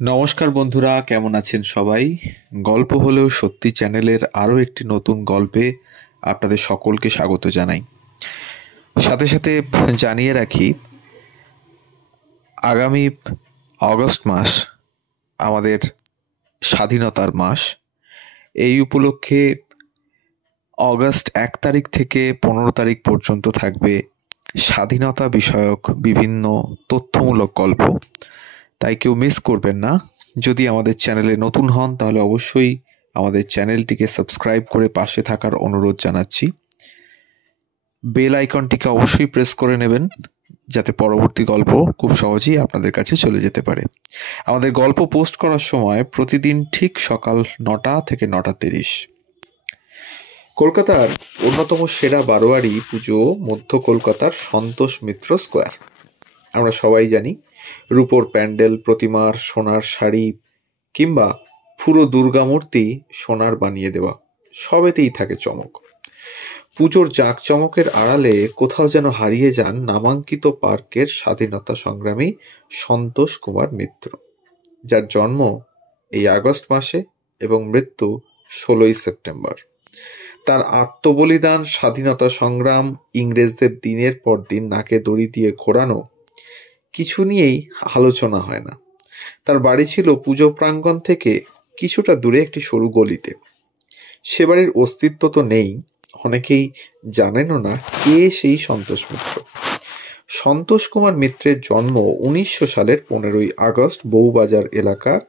নমস্কার বন্ধুরা, কেমন আছেন সবাই? গল্প হলেও সত্যি চ্যানেলের আরও একটি নতুন গল্পে আপনাদের সকলকে স্বাগত জানাই। সাথে সাথে জানিয়ে রাখি, আগামী অগস্ট মাস আমাদের স্বাধীনতার মাস। এই উপলক্ষে অগস্ট 1 তারিখ থেকে 15 তারিখ পর্যন্ত থাকবে স্বাধীনতা বিষয়ক বিভিন্ন তথ্যমূলক গল্প, তাই কেউ মিস করবেন না। যদি আমাদের চ্যানেলে নতুন হন তাহলে অবশ্যই আমাদের চ্যানেলটিকে সাবস্ক্রাইব করে পাশে থাকার অনুরোধ জানাচ্ছি। বেল আইকনটিকে অবশ্যই প্রেস করে নেবেন যাতে পরবর্তী গল্প খুব সহজেই আপনাদের কাছে চলে যেতে পারে। আমাদের গল্প পোস্ট করার সময় প্রতিদিন ঠিক সকাল 9টা থেকে 9টা 30। কলকাতার অন্যতম সেরা বারোয়ারি পুজো মধ্য কলকাতার সন্তোষ মিত্র স্কোয়ার। আমরা সবাই জানি, রূপোর প্যান্ডেল, প্রতিমার সোনার শাড়ি কিংবা পুরো দুর্গামূর্তি সোনার বানিয়ে দেওয়া, সবেতেই থাকে চমক। পুজোর জাঁকজমকের আড়ালে কোথাও যেন হারিয়ে যান নামাঙ্কিত পার্কের স্বাধীনতা সংগ্রামী সন্তোষ কুমার মিত্র, যার জন্ম এই আগস্ট মাসে এবং মৃত্যু 16ই সেপ্টেম্বর। তার আত্মবলিদান, স্বাধীনতা সংগ্রাম, ইংরেজদের দিনের পর দিন নাকে দড়ি দিয়ে ঘোরানো, কিছু নিয়েই আলোচনা হয় না। তার বাড়ি ছিল পুজো প্রাঙ্গণ থেকে কিছুটা দূরে একটি সরু গলিতে। সে বাড়ির অস্তিত্ব তো নেই, অনেকেই জানেনও না কে সেই সন্তোষ মিত্র। সন্তোষ কুমার মিত্রের জন্ম 1900 সালের 15ই আগস্ট বউবাজার এলাকার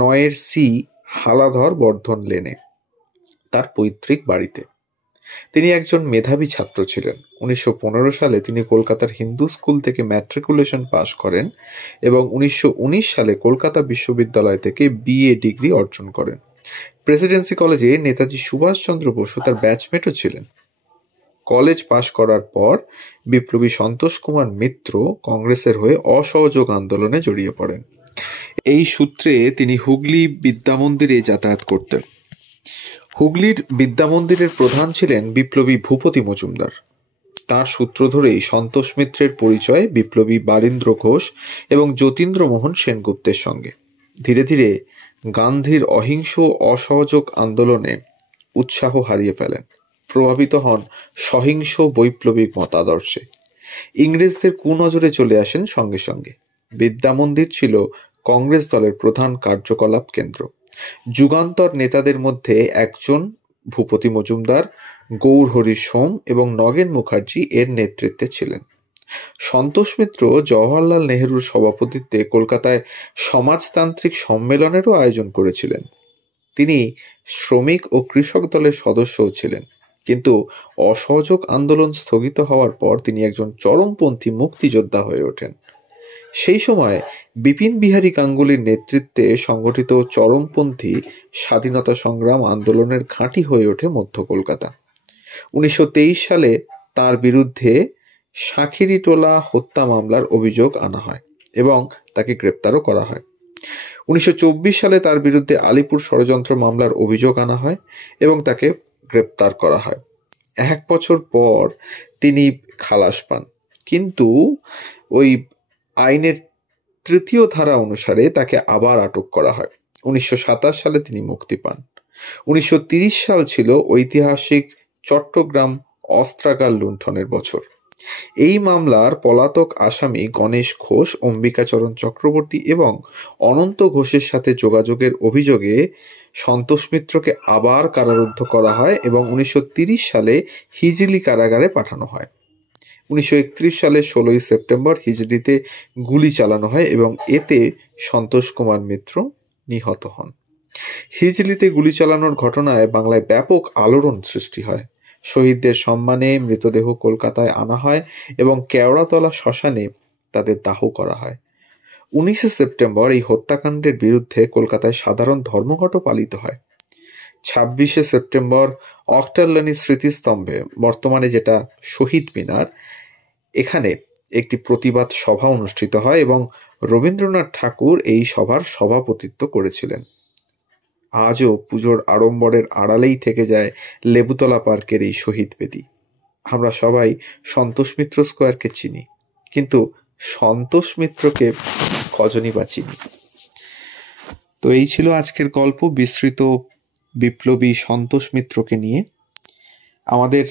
9 হালাধর বর্ধন লেনে তার পৈতৃক বাড়িতে। তিনি একজন মেধাবী ছাত্র ছিলেন। 1915 সালে তিনি কলকাতার হিন্দু স্কুল থেকে ম্যাট্রিকুলেশন পাশ করেন এবং 1919 সালে কলকাতা বিশ্ববিদ্যালয় থেকে বিএ ডিগ্রি অর্জন করেন। প্রেসিডেন্সি কলেজে নেতাজি সুভাষচন্দ্র বসু তার ব্যাচমেটও ছিলেন। কলেজ পাশ করার পর বিপ্লবী সন্তোষ কুমার মিত্র কংগ্রেসের হয়ে অসহযোগ আন্দোলনে জড়িয়ে পড়েন। এই সূত্রে তিনি হুগলি বিদ্যামন্দিরে যাতায়াত করতেন। হুগলির বিদ্যামন্দিরের প্রধান ছিলেন বিপ্লবী ভূপতি মজুমদার। তার সূত্র ধরেই সন্তোষ মিত্রের পরিচয় বিপ্লবী বারীন্দ্র ঘোষ এবং যতীন্দ্রমোহন সেনগুপ্তের সঙ্গে। ধীরে ধীরে গান্ধীর অহিংস অসহযোগ আন্দোলনে উৎসাহ হারিয়ে ফেলেন, প্রভাবিত হন সহিংস বৈপ্লবিক মতাদর্শে। ইংরেজদের কুনজরে চলে আসেন সঙ্গে সঙ্গে। বিদ্যামন্দির ছিল কংগ্রেস দলের প্রধান কার্যকলাপ কেন্দ্র। যুগান্তর নেতাদের মধ্যে একজন ভূপতি মজুমদার, গৌরহরি সোম এবং নগেন মুখার্জি এর নেতৃত্বে ছিলেন। সন্তোষ মিত্র জওহরলাল নেহরুর সভাপতিত্বে কলকাতায় সমাজতান্ত্রিক সম্মেলনেরও আয়োজন করেছিলেন। তিনি শ্রমিক ও কৃষক দলের সদস্যও ছিলেন, কিন্তু অসহযোগ আন্দোলন স্থগিত হওয়ার পর তিনি একজন চরমপন্থী মুক্তিযোদ্ধা হয়ে ওঠেন। সেই সময় বিপিন বিহারী গাঙ্গুলির নেতৃত্বে সংগঠিত চরমপন্থী স্বাধীনতা সংগ্রাম আন্দোলনের ঘাঁটি হয়ে ওঠে মধ্য কলকাতা। 1923 সালে তার বিরুদ্ধে শাঁখিরিটোলা হত্যা মামলার অভিযোগ আনা হয় এবং তাকে গ্রেপ্তারও করা হয়। 1924 সালে তার বিরুদ্ধে আলিপুর ষড়যন্ত্র মামলার অভিযোগ আনা হয় এবং তাকে গ্রেপ্তার করা হয়। 1 বছর পর তিনি খালাস পান, কিন্তু ওই আইনের 3য় ধারা অনুসারে তাকে আবার আটক করা হয়। 1927 সালে তিনি মুক্তি পান। 1930 সাল ছিল ঐতিহাসিক চট্টগ্রাম অস্ত্রাগার লুণ্ঠনের বছর। এই মামলার পলাতক আসামি গণেশ ঘোষ, অম্বিকাচরণ চক্রবর্তী এবং অনন্ত ঘোষের সাথে যোগাযোগের অভিযোগে সন্তোষ মিত্রকে আবার কারারুদ্ধ করা হয় এবং 1930 সালে হিজলি কারাগারে পাঠানো হয়। 1931 সালের 16ই সেপ্টেম্বর হিজলিতে গুলি চালানো হয় এবং এতে সন্তোষ কুমার মিত্র নিহত হন। হিজলিতে গুলি চালানোর ঘটনায় বাংলায় ব্যাপক আলোড়ন সৃষ্টি হয়। শহীদদের সম্মানে মৃতদেহ কলকাতায় আনা হয় এবং কেওড়াতলা শ্মশানে তাদের দাহ করা হয়। 19 সেপ্টেম্বর এই হত্যাকাণ্ডের বিরুদ্ধে কলকাতায় সাধারণ ধর্মঘটও পালিত হয়। 26 সেপ্টেম্বর অক্টারলানি স্মৃতিস্তম্ভে, বর্তমানে যেটা শহীদ মিনার, এখানে একটি প্রতিবাদ সভা অনুষ্ঠিত হয় এবং রবীন্দ্রনাথ ঠাকুর এই সভার সভাপতিত্ব করেছিলেন। আজও পুজোর আড়ম্বরের আড়ালেই থেকে যায় লেবুতলা পার্কের এই শহীদ বেদি। আমরা সবাই সন্তোষ মিত্র স্কোয়ারকে চিনি, কিন্তু সন্তোষ মিত্রকে কজনই বা চিনি। তো এই ছিল আজকের গল্প, বিস্মৃত বিপ্লবী সন্তোষ মিত্রকে নিয়ে। আমাদের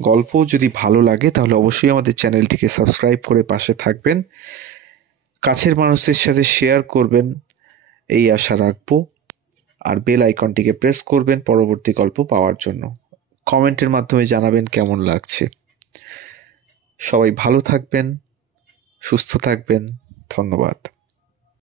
গল্প যদি ভালো লাগে তাহলে অবশ্যই আমাদের চ্যানেলটিকে সাবস্ক্রাইব করে পাশে থাকবেন, কাছের মানুষদের সাথে শেয়ার করবেন এই আশা রাখবো। আর বেল আইকনটিকে প্রেস করবেন পরবর্তী গল্প পাওয়ার জন্য। কমেন্টের মাধ্যমে জানাবেন কেমন লাগছে। সবাই ভালো থাকবেন, সুস্থ থাকবেন। ধন্যবাদ।